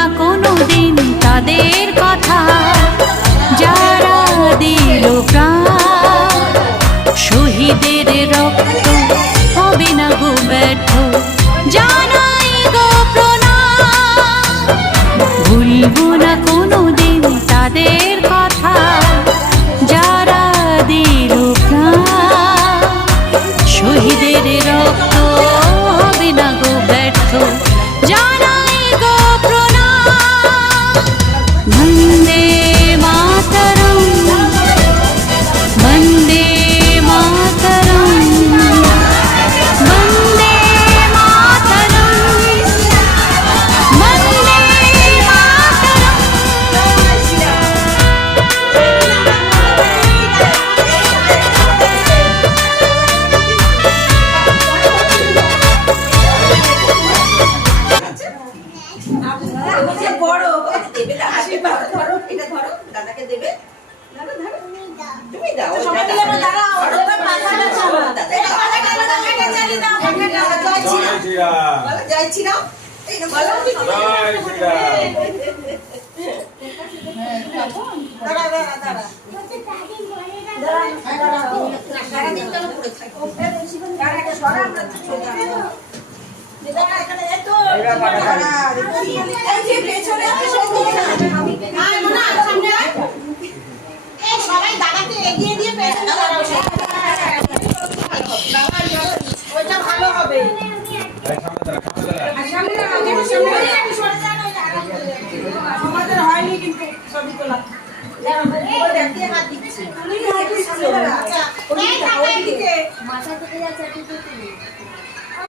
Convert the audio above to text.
না কোনোদিন তাদের কথা, যারা দিল প্রাণ। শহীদের রক্ত হবে না গো ব্যর্থ, জানাই গো প্রণাম। ভুলবো না কোনোদিন তাদের কথা, যারা দিল প্রাণ। শহীদের রক্ত হবে না গো ব্যর্থ, জানাই গো প্রণাম। বন্দে মাতরম, বন্দে মাতরম, বন্দে মাতরম, বন্দে মাতরম। সবাই দাদাকে এগিয়ে দিয়ে পেছনে দাঁড়াও, ওইটা ভালো হবে। আমাদের হয়নি কিন্তু ছবি তোলা। মাথা থেকে যাচ্ছে